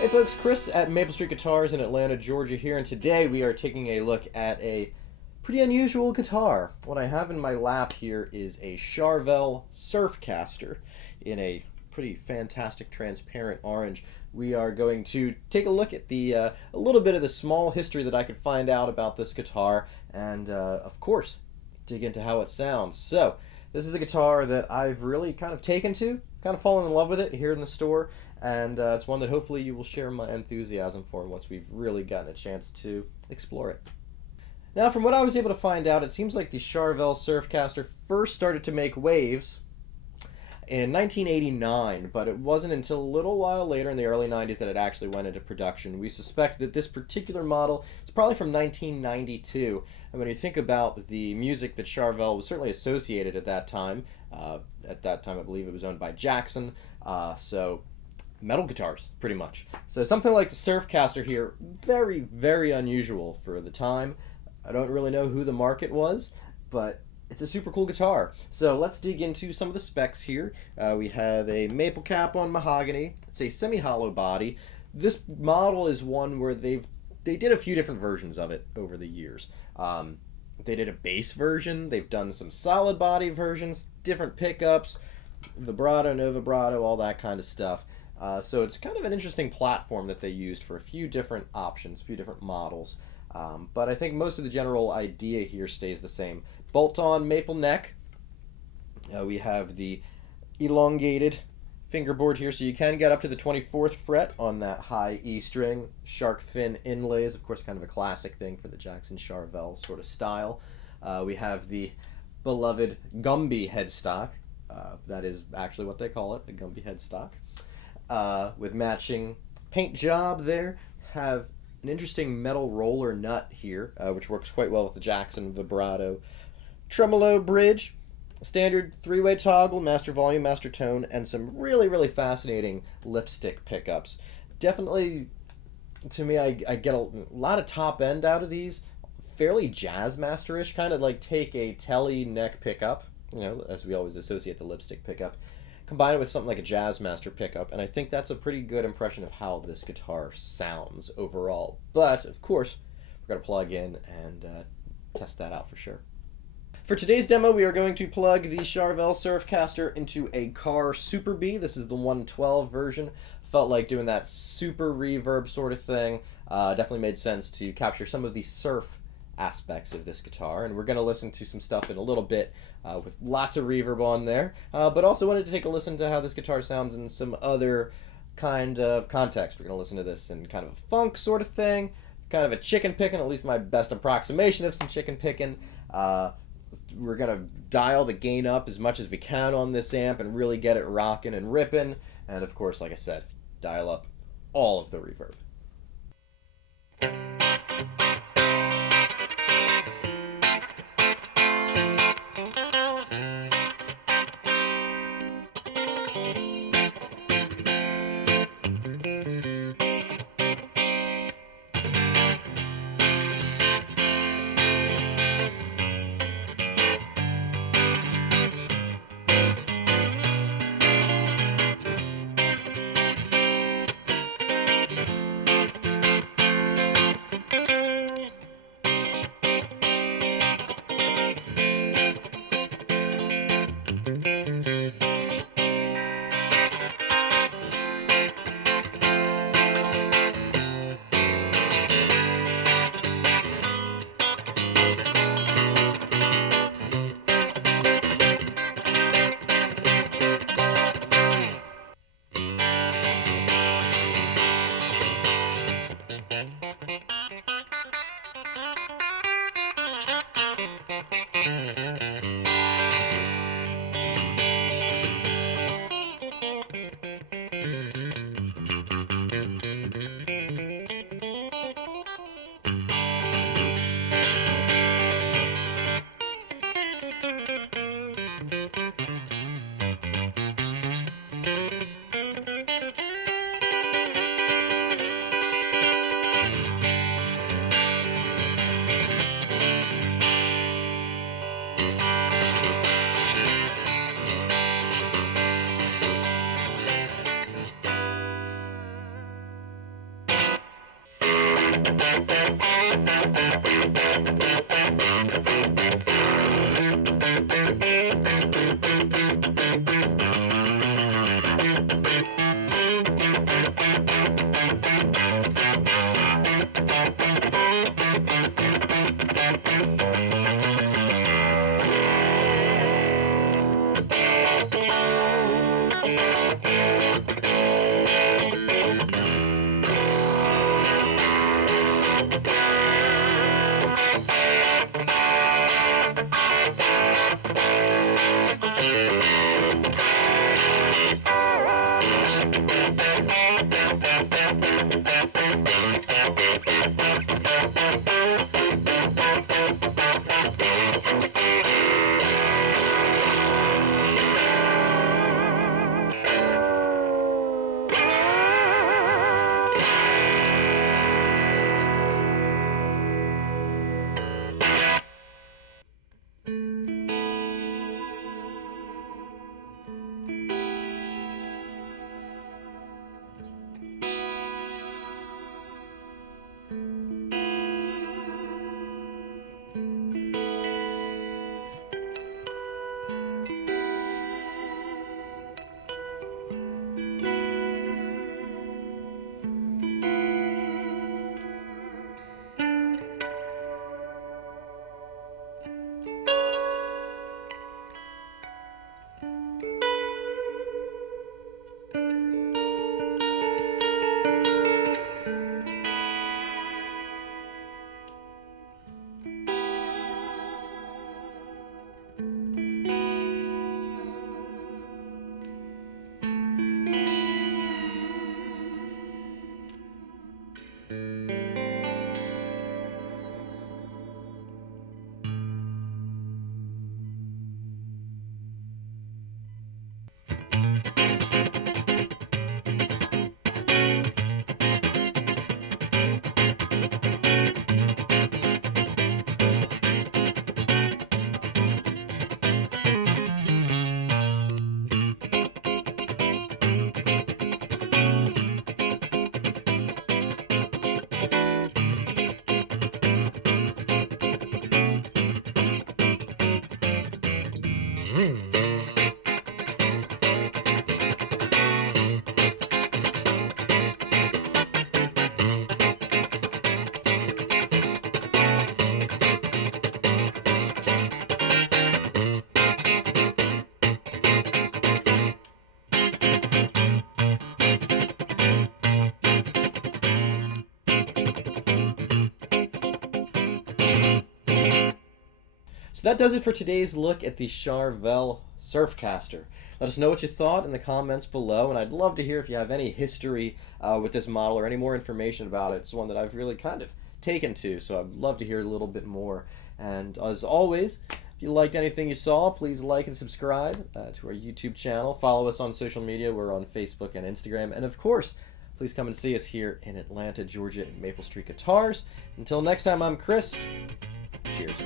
Hey folks, Chris at Maple Street Guitars in Atlanta, Georgia here, and today we are taking a look at a pretty unusual guitar. What I have in my lap here is a Charvel Surfcaster in a pretty fantastic transparent orange. We are going to take a look at a little bit of the small history that I could find out about this guitar, and of course, dig into how it sounds. So, this is a guitar that I've really kind of taken to, kind of fallen in love with it here in the store, and it's one that hopefully you will share my enthusiasm for once we've really gotten a chance to explore it. Now, from what I was able to find out, it seems like the Charvel Surfcaster first started to make waves in 1989, but it wasn't until a little while later in the early 90s that it actually went into production. We suspect that this particular model is probably from 1992, and when you think about the music that Charvel was certainly associated at that time I believe it was owned by Jackson, so metal guitars, pretty much. So something like the Surfcaster here, very, very unusual for the time. I don't really know who the market was, but it's a super cool guitar. So let's dig into some of the specs here. We have a maple cap on mahogany. It's a semi-hollow body. This model is one where they did a few different versions of it over the years. They did a bass version. They've done some solid body versions, different pickups, vibrato, no vibrato, all that kind of stuff. So it's kind of an interesting platform that they used for a few different options, a few different models. But I think most of the general idea here stays the same. Bolt-on maple neck. We have the elongated fingerboard here, so you can get up to the 24th fret on that high E string. Shark fin inlays, of course, kind of a classic thing for the Jackson Charvel sort of style. We have the beloved Gumby headstock. That is actually what they call it, a Gumby headstock. With matching paint job there. Have an interesting metal roller nut here, which works quite well with the Jackson vibrato tremolo bridge, standard three-way toggle, master volume, master tone, and some really, really fascinating lipstick pickups. Definitely, to me, I get a lot of top end out of these, fairly jazz master-ish, kind of like take a telly neck pickup, as we always associate the lipstick pickup, combine it with something like a jazz master pickup, and I think that's a pretty good impression of how this guitar sounds overall. But, of course, we're going to plug in and test that out for sure. For today's demo, we are going to plug the Charvel Surfcaster into a Carr Super Bee. This is the 112 version. Felt like doing that super reverb sort of thing. Definitely made sense to capture some of the surf aspects of this guitar, and we're going to listen to some stuff in a little bit with lots of reverb on there, but also wanted to take a listen to how this guitar sounds in some other kind of context. We're going to listen to this in kind of a funk sort of thing, kind of a chicken picking, at least my best approximation of some chicken picking. We're going to dial the gain up as much as we can on this amp and really get it rocking and ripping, and of course, like I said, dial up all of the reverb. So that does it for today's look at the Charvel Surfcaster. Let us know what you thought in the comments below, and I'd love to hear if you have any history with this model or any more information about it. It's one that I've really kind of taken to, so I'd love to hear a little bit more. And as always, if you liked anything you saw, please like and subscribe to our YouTube channel. Follow us on social media. We're on Facebook and Instagram. And of course, please come and see us here in Atlanta, Georgia at Maple Street Guitars. Until next time, I'm Chris. Cheers.